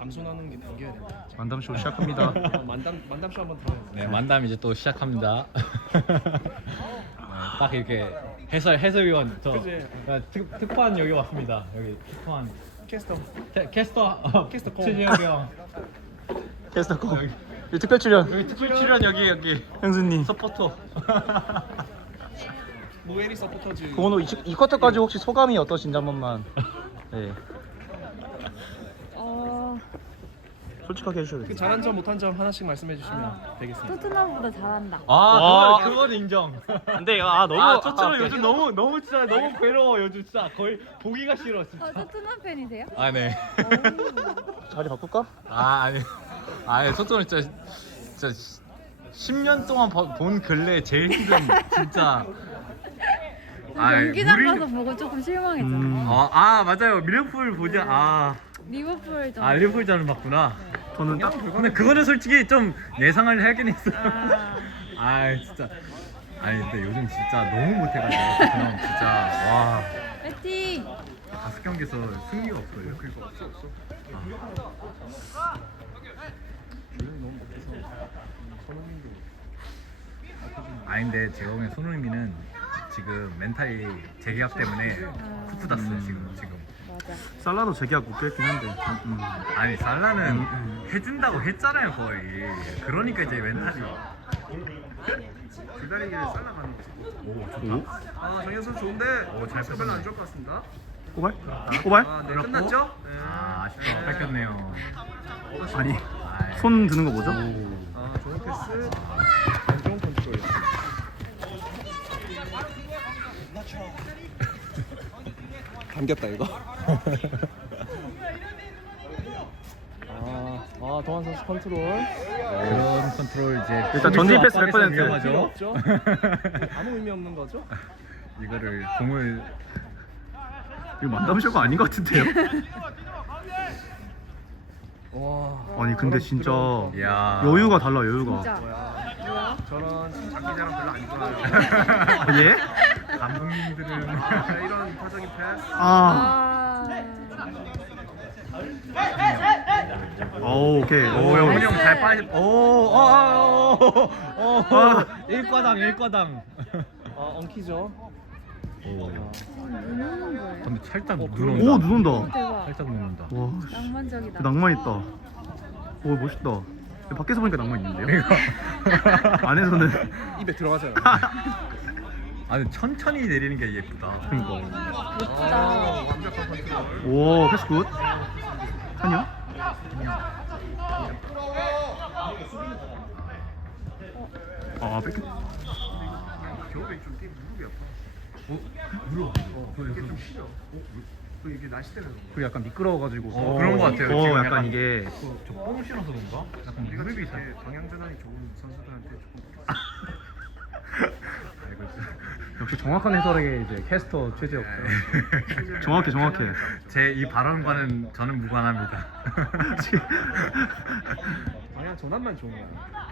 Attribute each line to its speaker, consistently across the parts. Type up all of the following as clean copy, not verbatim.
Speaker 1: 남순하는 게 당겨야 돼.
Speaker 2: 만담쇼 시작합니다.
Speaker 1: 만담쇼 한번 들어요.
Speaker 3: 네, 만담 이제 또 시작합니다. 딱 이렇게 해설위원 저
Speaker 1: 그치?
Speaker 3: 특파원 여기 왔습니다. 여기 특파원
Speaker 1: 캐스터.
Speaker 3: 캐스터
Speaker 1: 캐스터 콩.
Speaker 3: 최진혁 형
Speaker 2: 캐스터 거. 이 특별 출연
Speaker 3: 여기 특별 출연 여기
Speaker 2: 형수님.
Speaker 3: 서포터.
Speaker 1: 무에리 서포터즈.
Speaker 2: 오늘 이 쿼터까지 혹시 소감이 어떠신지 한 번만. 네. 솔직하게 해주셔도
Speaker 1: 그
Speaker 2: 돼요.
Speaker 1: 잘한 점 못한 점 하나씩 말씀해 주시면 되겠습니다.
Speaker 4: 토트넘보다 잘한다.
Speaker 3: 그건 인정.
Speaker 2: 근데 너무
Speaker 3: 저처럼 요즘 너무 진짜 너무 괴로워 요즘 진짜 거의 보기가 싫어 진짜.
Speaker 4: 토트넘 팬이세요?
Speaker 3: 아 네.
Speaker 2: 자리 바꿀까?
Speaker 3: 아니 소통은 진짜 10년 동안 본 근래 제일 힘든 진짜.
Speaker 4: 경기장 가서 보고 조금 실망했잖아.
Speaker 3: 맞아요. 리버풀 보자.
Speaker 4: 리버풀 좀.
Speaker 3: 리버풀전을 봤구나.
Speaker 2: 저는 딱
Speaker 3: 근데 그거는 솔직히 좀 예상을 하긴 했어.
Speaker 4: 아.
Speaker 3: 진짜. 근데 요즘 진짜 너무 못해가지고 그냥 진짜 와
Speaker 4: 파이팅!
Speaker 3: 5경기에서 승리가 없어요.
Speaker 1: 그리고 없어. 기분이 너무 못해서 손흥민도.
Speaker 3: 근데 제가 보기엔 손흥민은 지금 멘탈이 재계약 때문에 푹 닫았어요 지금.
Speaker 4: 맞아.
Speaker 2: 살라도 재계약 못 했긴 한데.
Speaker 3: 아니 살라는 해준다고 했잖아요 거의. 그러니까 이제 멘탈이.
Speaker 1: 기다리기를 살라 가는 거지.
Speaker 3: 오 좋다.
Speaker 1: 정현 선수 좋은데.
Speaker 3: 잘
Speaker 1: 별로 안 좋을 것 같습니다.
Speaker 2: 꼬발? 꼬발?
Speaker 1: 네, 끝났죠? 네.
Speaker 3: 아쉽다. 뺏겼네요.
Speaker 2: 아니 손 드는 거 뭐죠?
Speaker 1: 좋은 패스. 좋은 컨트롤이었어요. 감겼다 이거. 동환 선수 컨트롤.
Speaker 3: 그런 컨트롤 이제
Speaker 2: 일단 전진 패스 100%.
Speaker 3: 위험하죠.
Speaker 1: 없죠? 아무 의미 없는 거죠?
Speaker 3: 이거를 공을
Speaker 2: 이거 만담쇼가 아닌 것 같은데요?
Speaker 1: 와.
Speaker 2: 아니 근데 진짜
Speaker 3: 야
Speaker 2: 여유가 달라 여유가.
Speaker 4: 진짜.
Speaker 1: 뭐야? 저런 자기 자랑 별로 안 좋아해요.
Speaker 2: 예?
Speaker 3: 감독님들은
Speaker 1: 이런 이타적인 패스.
Speaker 2: 오케이.
Speaker 3: 영훈이 형 잘 빠지. 일과당.
Speaker 1: 엉키죠.
Speaker 4: 눈 오는 거예요?
Speaker 3: 근데 살짝 눈
Speaker 1: 그럼.
Speaker 3: 온다.
Speaker 2: 오 눈 온다.
Speaker 4: 대박.
Speaker 3: 살짝 눈 온다.
Speaker 2: 와
Speaker 4: 낭만적이다.
Speaker 2: 낭만 있다. 오 멋있다. 밖에서 보니까 낭만 있는데요? 안에서는
Speaker 1: 입에 들어가잖아.
Speaker 3: 아니 천천히 내리는 게 예쁘다.
Speaker 2: 그러니까.
Speaker 4: 예쁘다.
Speaker 1: 완벽한 컨트롤.
Speaker 2: 오 패스 굿. 한영? 뺏겨.
Speaker 1: 겨울에 좀 뛰면 무릎이 아파.
Speaker 3: 물어.
Speaker 1: 이게 좀 쉬려. 이게 날씨 때문에 그런
Speaker 2: 그 약간 미끄러워가지고.
Speaker 3: 그런 거 같아요. 지금
Speaker 2: 약간 이게.
Speaker 3: 저 뻥 실어서 그런가? 약간
Speaker 1: 우리가
Speaker 3: 무릎이
Speaker 1: 이렇게 방향 전환이 좋은 선수들한테 조금
Speaker 2: 역시 정확한 해설에 이제 캐스터 최재혁. 정확해.
Speaker 3: 제 이 발언과는 저는 무관합니다.
Speaker 1: 방향 전환만 좋은 거야.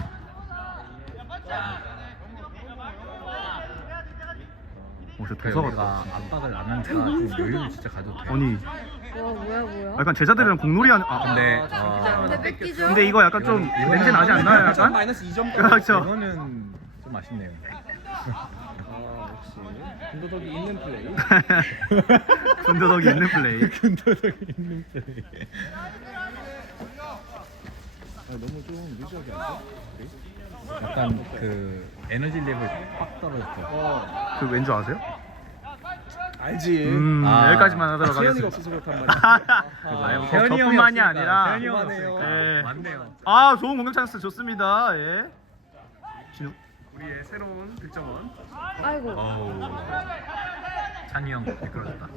Speaker 2: 저 도사
Speaker 3: 우리가
Speaker 2: 같다.
Speaker 3: 압박을 안 하니까 좀 여유를 진짜 가져도 돼.
Speaker 2: 아니
Speaker 4: 뭐야?
Speaker 2: 약간 제자들이랑 공놀이 하는.
Speaker 4: 근데 뺏기죠?
Speaker 2: 근데 이거 약간 좀 냄새 나지 않나요? 약간?
Speaker 1: 마이너스 2점.
Speaker 2: 그렇죠.
Speaker 3: 이거는 좀 아쉽네요.
Speaker 1: 역시 군더더기 있는 플레이.
Speaker 2: 군더더기 있는 플레이.
Speaker 3: 근도덕이 있는 플레이.
Speaker 1: 너무 좀 루즈하게 안 돼?
Speaker 3: 약간 그 에너지 레벨 확 떨어졌죠.
Speaker 2: 그 왠지 아세요?
Speaker 1: 알지.
Speaker 2: 여기까지만 하도록
Speaker 1: 세현이가
Speaker 2: 하겠습니다.
Speaker 1: 없어서 그렇단 말이야.
Speaker 3: 세현이 형이
Speaker 2: 저뿐만이
Speaker 3: 없으니까.
Speaker 2: 아니라.
Speaker 3: 세현이 형
Speaker 1: 그만해요.
Speaker 3: 없으니까.
Speaker 2: 네.
Speaker 3: 맞네요.
Speaker 2: 좋은 공격 찬스 좋습니다. 예. 진우.
Speaker 1: 우리의 새로운 득점원.
Speaker 4: 아이고.
Speaker 3: 어우. 찬이 형 미끄러졌다.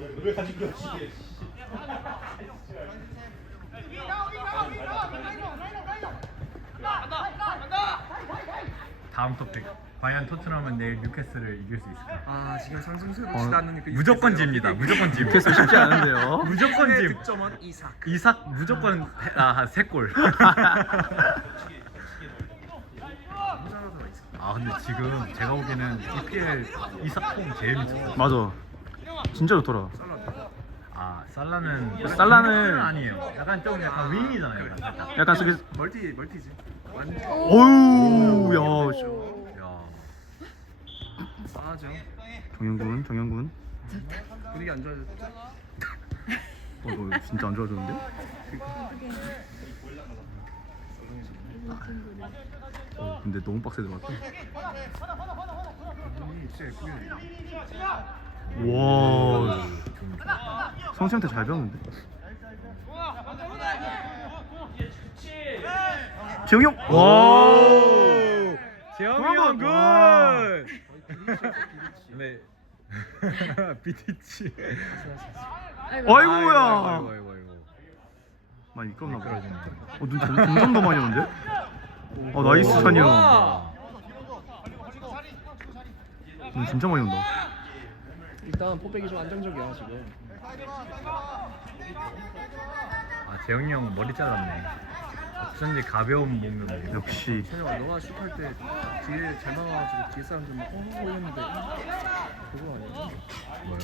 Speaker 3: 다음 토픽. 과연 토트넘은 내일 뉴캐슬을 이길 수 있을까?
Speaker 1: 지금 상승세로 치닫는 그
Speaker 3: 무조건 집니다. 무조건 집.
Speaker 2: 캐스 쉽지 않은데요.
Speaker 3: 무조건 집.
Speaker 1: 득점원 이삭.
Speaker 3: 이삭 무조건 3골. 근데 지금 제가 보기에는 EPL 이삭 폼 제일 미쳤어.
Speaker 2: 맞아. 진짜 좋더라.
Speaker 3: 살라는 아니에요. 약간 좀 약간 윙이잖아요. 살짝.
Speaker 2: 약간 쓰기.
Speaker 1: 멀티지. 완전
Speaker 2: 어유, 야, 씨.
Speaker 3: 야.
Speaker 1: 싸하죠.
Speaker 2: 정영군.
Speaker 1: 분위기 안 좋아졌죠?
Speaker 2: 너 진짜 안 좋아졌는데? 근데 너무 빡세 들어갔다.
Speaker 1: 진짜 예쁘게 돼.
Speaker 2: 와, 성시한테 잘 배웠는데. 재영이 형. 와.
Speaker 3: 재영이 형
Speaker 2: 와.
Speaker 3: 굿. 네. 비티치.
Speaker 2: 아이고야.
Speaker 3: 아이고.
Speaker 2: 많이 미끄럽나 보다.
Speaker 3: 미끄러지네.
Speaker 2: 눈 점점 더 많이 오는데? 나이스 찬이 형. 눈 진짜 많이 온다.
Speaker 1: 일단 포백이 좀 안정적이야 지금.
Speaker 3: 아 재영이 형 머리 잘랐네. 어쩐지 가벼운 몸매로.
Speaker 2: 역시.
Speaker 1: 찬영아 너가 슛할 때 뒤에 잘 막아가지고 뒤에 사람들 막 이랬는데 그거 아니야?
Speaker 3: 뭐요?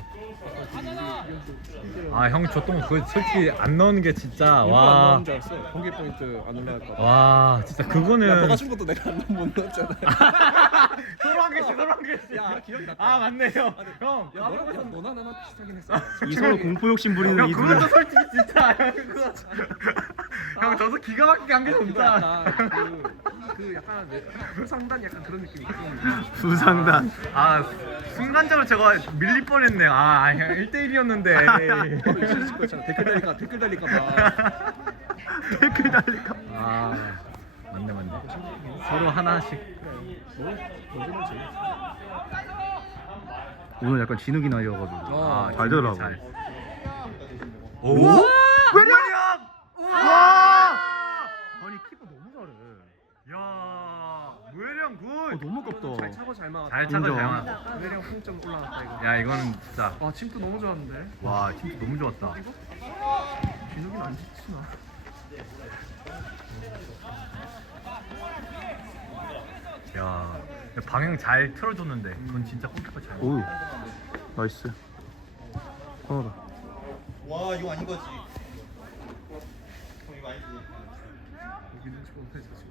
Speaker 1: 우리
Speaker 3: 아 형 저똥 그 솔직히 안 넣는 게 진짜
Speaker 1: 안
Speaker 3: 와.
Speaker 1: 나오는 줄 알았어. 공개 포인트 안 올라갈까 봐.
Speaker 3: 와 진짜
Speaker 1: 야,
Speaker 3: 그거는.
Speaker 1: 너가 준 것도 내가 못 넣었잖아.
Speaker 3: 서로 한 개씩.
Speaker 1: 야, 기억이 났다.
Speaker 3: 아 맞네요. 형.
Speaker 1: 야, 너나 나나 비슷하긴 했어.
Speaker 2: 이 서로 공포 욕심 부리는
Speaker 3: 형
Speaker 2: 이
Speaker 3: 그것도
Speaker 2: 둘은.
Speaker 3: 솔직히 진짜 형 그거. 형 저도 기가 막히게 한 게
Speaker 1: 그거
Speaker 3: 없다.
Speaker 1: 약간 그 약간 후상단 약간 그런 느낌이 있거든.
Speaker 2: 부상단.
Speaker 3: 아 순간적으로 제가 밀릴 뻔했네. 아 형 1대1이었는데.
Speaker 1: 댓글 달릴까 봐.
Speaker 2: 댓글 달릴까?
Speaker 3: 아 맞네. 서로 하나씩.
Speaker 1: 너는 재밌어.
Speaker 2: 오늘 약간 진욱이 나이여가지고.
Speaker 1: 아,
Speaker 2: 잘 되더라고.
Speaker 3: 잘.
Speaker 2: 오? 외령! 와! 아니 키퍼 너무 잘해.
Speaker 3: 야 무혜령 굿.
Speaker 2: 너무 아깝다.
Speaker 1: 잘 차고 잘 막았다.
Speaker 3: 잘 차고 잘
Speaker 2: 인정.
Speaker 3: 막.
Speaker 1: 우리랑 풍점 올라갔다 이거.
Speaker 3: 야 이거는 진짜.
Speaker 1: 와 침도 너무 좋았는데.
Speaker 3: 와 팀 너무 좋았다.
Speaker 1: 진욱이는 안 지치나?
Speaker 3: 야 방향 잘 틀어줬는데 그건 진짜 골키퍼 잘.
Speaker 2: 오, 나이스. 코너다.
Speaker 5: 와 이거 아닌 거지. 이거 아니지.
Speaker 1: 여기는 지금 어떻게 지금?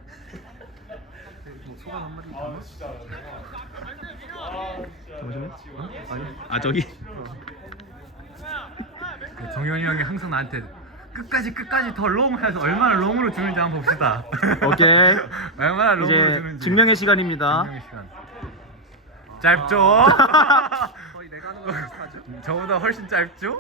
Speaker 1: 뭐 소감 한 마디 있나?
Speaker 2: 잠시만요.
Speaker 1: 아니.
Speaker 2: 아 저기.
Speaker 3: 정현이 형이 항상 나한테 끝까지 더 롱해서 얼마나 롱으로 주는지 한번 봅시다.
Speaker 2: 오케이.
Speaker 3: 얼마나 롱으로
Speaker 2: 이제
Speaker 3: 주는지.
Speaker 2: 증명의 시간입니다.
Speaker 3: 증명의 시간. 짧죠?
Speaker 1: 거의 내가 하는 거랑 비슷하죠?
Speaker 3: 저보다 훨씬 짧죠?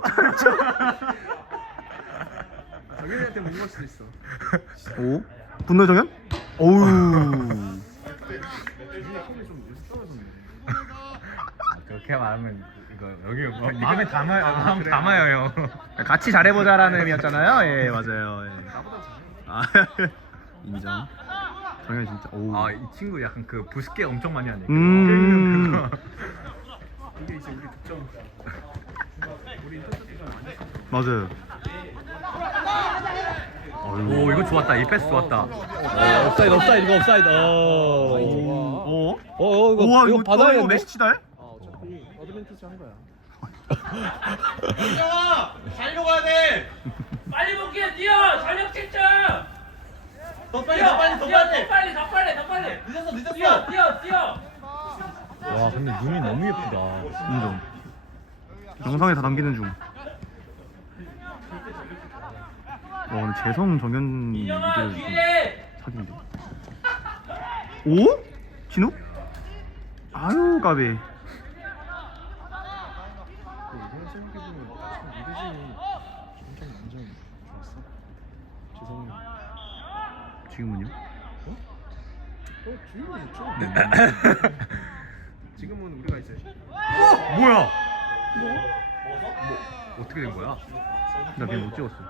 Speaker 1: 정현이한테 못 걸 수도 있어.
Speaker 2: 오, 분노 정연? 오우.
Speaker 1: 정현이 폼이 좀 요새 떨어졌네.
Speaker 3: 그렇게 말하면 이거 여기 마음에 담아요. 마음
Speaker 1: 그래.
Speaker 3: 담아요 형.
Speaker 2: 같이 잘해보자라는 의미였잖아요. 예, 맞아요. 예.
Speaker 1: 나보다 잘해.
Speaker 2: 아, 인정. 정연 진짜. 오.
Speaker 3: 아 이 친구 약간 그 부스케 엄청 많이 하네.
Speaker 2: 음.
Speaker 3: 끓는 그거.
Speaker 1: 이게 이제 우리 득점. 우리 인터셉트 좀 많이 했어.
Speaker 2: 맞아요.
Speaker 3: 오 이거 좋았다. 이 패스 좋았다.
Speaker 5: 옵사이드 이거 옵사이드.
Speaker 2: 오.
Speaker 5: 이거
Speaker 2: 우와,
Speaker 5: 이거 받아야
Speaker 2: 이거
Speaker 5: 돼.
Speaker 2: 메시치다?
Speaker 1: 아 어차피 어드밴티지 한 거야.
Speaker 5: 달려 가야 돼.
Speaker 6: 빨리 복귀해 뛰어 전력 질주
Speaker 5: 더
Speaker 6: 뛰어
Speaker 5: 더 빨리.
Speaker 6: 더 빨리
Speaker 5: 늦었어.
Speaker 6: 뛰어
Speaker 3: 와 근데 눈이 너무 예쁘다.
Speaker 2: 인정. 영상에 다 담기는 중. 와, 근데 재성 정연
Speaker 6: 민영아
Speaker 2: 이게 좀
Speaker 6: 뒤에
Speaker 2: 사기인데. 오? 진욱? 아유, 까비.
Speaker 1: 이번에 생각해보면 참 이대진이 엄청 완전 좋았어. 죄송해요.
Speaker 2: 지금은요?
Speaker 1: 주인공 좋죠? 지금은 우리가 이제
Speaker 3: 뭐야? 어떻게 된 거야?
Speaker 2: 나 그냥 못 찍었어.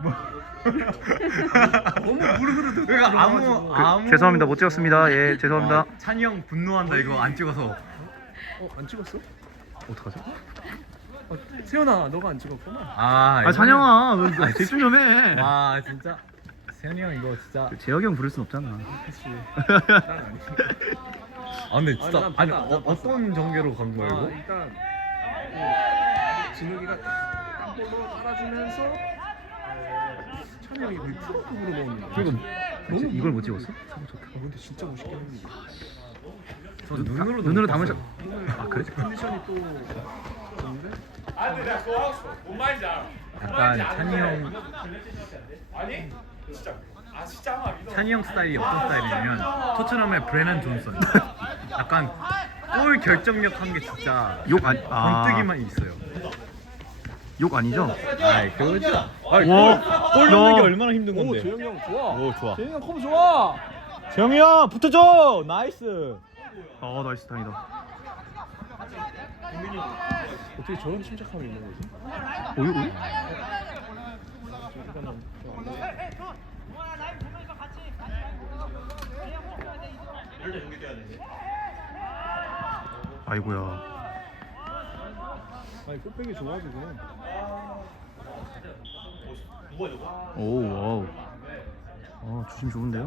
Speaker 1: 너무 물 흐르듯
Speaker 3: 그러니까 아무
Speaker 2: 죄송합니다, 못 찍었습니다. 예, 죄송합니다.
Speaker 3: 찬이 형 분노한다 이거 안 찍어서.
Speaker 1: 안 찍었어?
Speaker 2: 어떡하죠?
Speaker 1: 세연아 너가 안 찍었구나.
Speaker 2: 아, 찬영아, 너 집중 좀 해.
Speaker 3: 와 진짜 세현이 형 이거 진짜.
Speaker 2: 재혁이 형 부를 순 없잖아.
Speaker 1: 그치. 난 아니.
Speaker 3: 아 근데 진짜
Speaker 1: 난
Speaker 3: 아니
Speaker 1: 봤다.
Speaker 3: 어떤 전개로 간 거야 이거?
Speaker 1: 일단 진욱이가 딱 볼로 깔아주면서 찬이 형이 거의 프로급으로 넣었는데.
Speaker 2: 그리고 이걸 못 찍었어?
Speaker 1: 근데 진짜 멋있게 했는데.
Speaker 3: 저 눈으로
Speaker 2: 눈으로 담으셔.
Speaker 1: 아 그래? 컨디션이 또 좋은데?
Speaker 6: 뭔 말인지 알아.
Speaker 3: 약간 찬이 형
Speaker 6: 아니? 진짜 아마 믿어.
Speaker 3: 찬이 형 스타일이 어떤 스타일이냐면 토트넘의 브레난 존슨. 약간 골 결정력 한 게 진짜 번뜩이만 있어요.
Speaker 2: 욕 아니죠?
Speaker 3: 아이 그거죠. 아이,
Speaker 2: 와.
Speaker 3: 골 넣는 게
Speaker 2: 야.
Speaker 3: 얼마나 힘든 건데.
Speaker 1: 재영이 형 좋아.
Speaker 3: 오 좋아.
Speaker 1: 재영이 형 컴 좋아.
Speaker 3: 재영이 형 붙어줘. 나이스.
Speaker 2: 아 나이스 다행이다.
Speaker 1: 어떻게 저런 침착함이 있는 거지?
Speaker 2: 오유? 아이고야.
Speaker 1: 아니 꽃배기 좋아지고.
Speaker 2: 오 와우. 아 주심 좋은데요?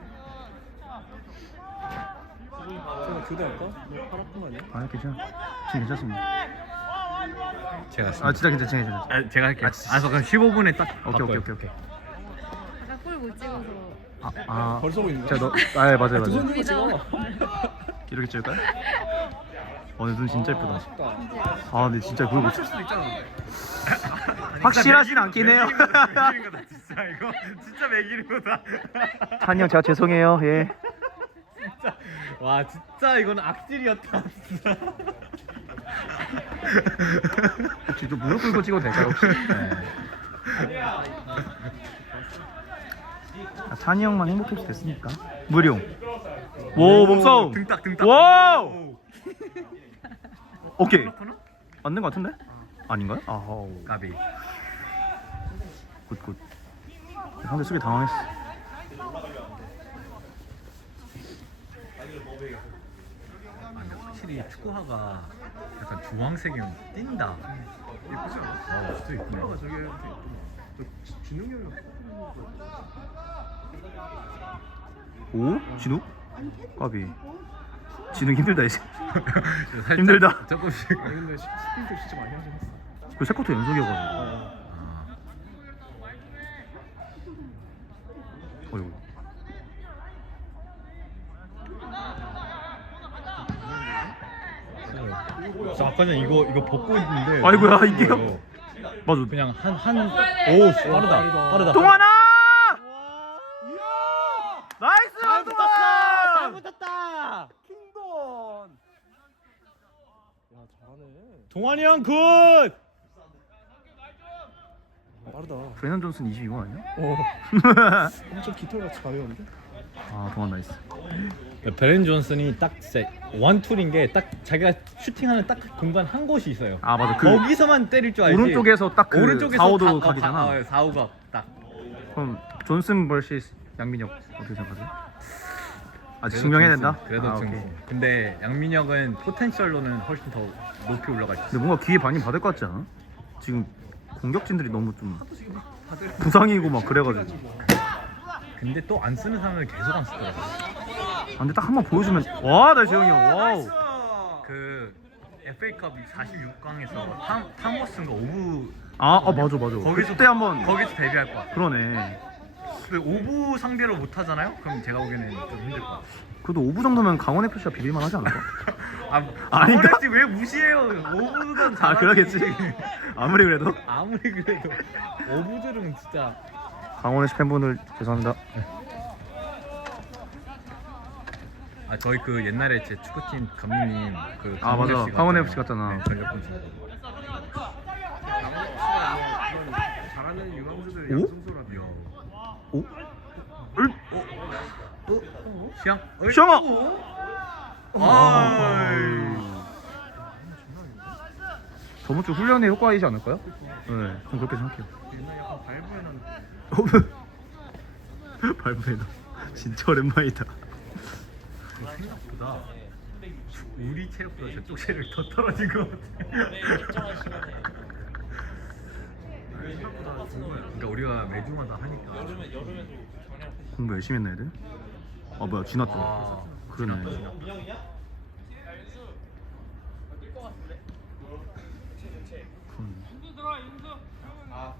Speaker 1: 제가 교대할까? 너팔 아픈 거 아니야?
Speaker 2: 아 괜찮아. 지금 괜찮습니다.
Speaker 3: 제가
Speaker 2: 아 진짜 괜찮아.
Speaker 3: 아, 제가 할게요.
Speaker 2: 아, 진짜.
Speaker 3: 알았어 그럼 15분에 딱
Speaker 2: 오케이.
Speaker 4: 아까 골 못 찍어서
Speaker 2: 아
Speaker 1: 벌써 보고 있는
Speaker 2: 제가
Speaker 1: 거야?
Speaker 2: 아 맞아요.
Speaker 1: 두 손으로 찍어.
Speaker 2: 이렇게 찍을까요? 근데 눈 진짜 예쁘다.
Speaker 1: 아쉽다.
Speaker 2: 아 근데 진짜 그거 못
Speaker 1: 칠 수도 있잖아.
Speaker 2: 확실하진 않긴 해요.
Speaker 3: 매기는 거다 진짜 이거 진짜 매기는 거다.
Speaker 2: 찬이 형 제가 죄송해요. 예.
Speaker 3: 와 진짜 이거는 악질이었다 진짜.
Speaker 2: 혹시 좀 무릎 꿇고 찍어도 될까요 혹시? 아, 찬이 형만 행복해도 됐으니까. 무룡. 오 몸싸움.
Speaker 3: 등딱.
Speaker 2: 와우. 오케이. 맞는 것 같은데? 아닌가요? 아우.
Speaker 3: 까비.
Speaker 2: 굿. 상대 수비 당황했어.
Speaker 3: 확실히 축구화가 약간 주황색이 띈다.
Speaker 1: 예쁘지 않아?
Speaker 3: 진짜 이쁘네.
Speaker 1: 컬러가 저게 이렇게 저 진웅형이랑
Speaker 2: 오? 진욱? 까비. 진욱 힘들다 이제. 힘들다.
Speaker 3: 조금씩.
Speaker 1: 아니 근데 스피드 진짜 많이 하긴 했어.
Speaker 2: 그 세쿼터 연속이어가지고. 어이구.
Speaker 3: 저 아까 전에 이거 벗고 있는데.
Speaker 2: 아이고야, 이게요? 맞아.
Speaker 3: 그냥 오 빠르다.
Speaker 2: 동환아! 나이스 동환!
Speaker 3: 붙었다.
Speaker 1: 킹돈. 야 잘하네.
Speaker 3: 동환이 형 굿.
Speaker 1: 빠르다.
Speaker 2: 브레넌 존슨 22번 아니야?
Speaker 1: 엄청 깃털같이 가벼운데?
Speaker 2: 아 동환 나이스.
Speaker 3: 베렌 존슨이 딱 원툴인 게 딱 자기가 슈팅하는 딱 공간 한 곳이 있어요.
Speaker 2: 아 맞아. 그
Speaker 3: 거기서만 때릴 줄 알지.
Speaker 2: 오른쪽에서 딱 그
Speaker 3: 오른쪽에서
Speaker 2: 4호도 각이잖아.
Speaker 3: 4호가 딱.
Speaker 2: 그럼 존슨 vs 양민혁 어떻게 생각하세요? 아직
Speaker 3: 그래도
Speaker 2: 증명해야
Speaker 3: 존슨,
Speaker 2: 된다?
Speaker 3: 그래도
Speaker 2: 아,
Speaker 3: 존슨.
Speaker 2: 오케이.
Speaker 3: 근데 양민혁은 포텐셜로는 훨씬 더 높이 올라갈 수 있어.
Speaker 2: 근데 뭔가 기회 많이 받을 것 같지 않아? 지금 공격진들이 너무 좀 부상이고 막 그래가지고.
Speaker 3: 근데 또 안 쓰는 사람을 계속 안 쓰더라고.
Speaker 2: 아, 근데 딱 한 번 보여주면 와 나 재영이 형 와우.
Speaker 3: 그 FA컵 46강에서 타머스인가 오브
Speaker 2: 아 맞아. 그때 한번
Speaker 3: 거기서 데뷔할 거야.
Speaker 2: 그러네.
Speaker 3: 근데 오브 상대로 못 하잖아요? 그럼 제가 보기에는 좀 힘들 것 같아.
Speaker 2: 그래도 5부 정도면 강원 FC가 비빌만 하지 않을까?
Speaker 3: 아닌가?
Speaker 2: 아닌가?
Speaker 3: 왜 무시해요? 오브는 잘하지.
Speaker 2: 아 그러겠지. 아무리 그래도
Speaker 3: 아무리 그래도 오브들은 진짜.
Speaker 2: 강원 FC 팬분들 죄송합니다.
Speaker 3: 저희 그 옛날에 제 축구팀 감독님 그
Speaker 2: 아, 맞아.
Speaker 3: FC
Speaker 2: 강원
Speaker 3: 갔잖아요.
Speaker 2: FC 갔잖아.
Speaker 3: 네, 전력분 중.
Speaker 1: 잘하는 유망주들
Speaker 2: 오?
Speaker 1: 양성소라며.
Speaker 2: 오?
Speaker 3: 시영?
Speaker 2: 시영아! 저번 주 훈련의 효과이지 않을까요? 네, 좀 그렇게 생각해요.
Speaker 1: 옛날 약간 발부에 난
Speaker 2: 발부에도 진짜 오랜만이다.
Speaker 3: 생각보다 우리 체력보다 저쪽 체력이 더 떨어진 것 같아. 생각보다 그러니까 우리가 매주마다 하니까.
Speaker 2: 공부 열심히 했나 애들? 아 뭐야 지났다.
Speaker 3: 아,
Speaker 2: 그러네.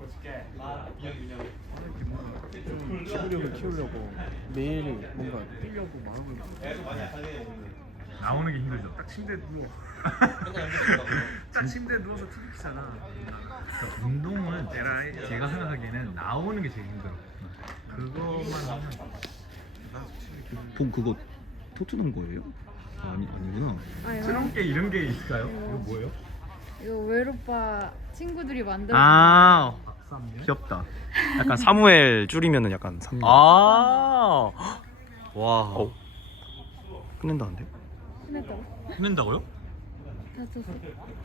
Speaker 1: 좀 기부력을 키우려고 매일 뭔가 뛰려고 마음을
Speaker 3: 나오는 게 힘들죠.
Speaker 1: 딱 침대에 누워. 딱 침대에 누워서 TV 키잖아.
Speaker 3: 그러니까 운동은 제가 생각하기에는 나오는 게 제일 힘들어. 그것만 하면
Speaker 2: 본 그거 토트넘 거예요? 아니구나.
Speaker 3: 그런 게 이런 게 있을까요? 이거 뭐예요?
Speaker 4: 이거 외로빠 친구들이 만들어준
Speaker 2: 아 귀엽다. 약간 사무엘 줄이면은 약간 3년.
Speaker 3: 와.
Speaker 2: 끝낸다는데?
Speaker 4: 끝냈다고?
Speaker 3: 끝낸다고요?
Speaker 4: 다쳤어.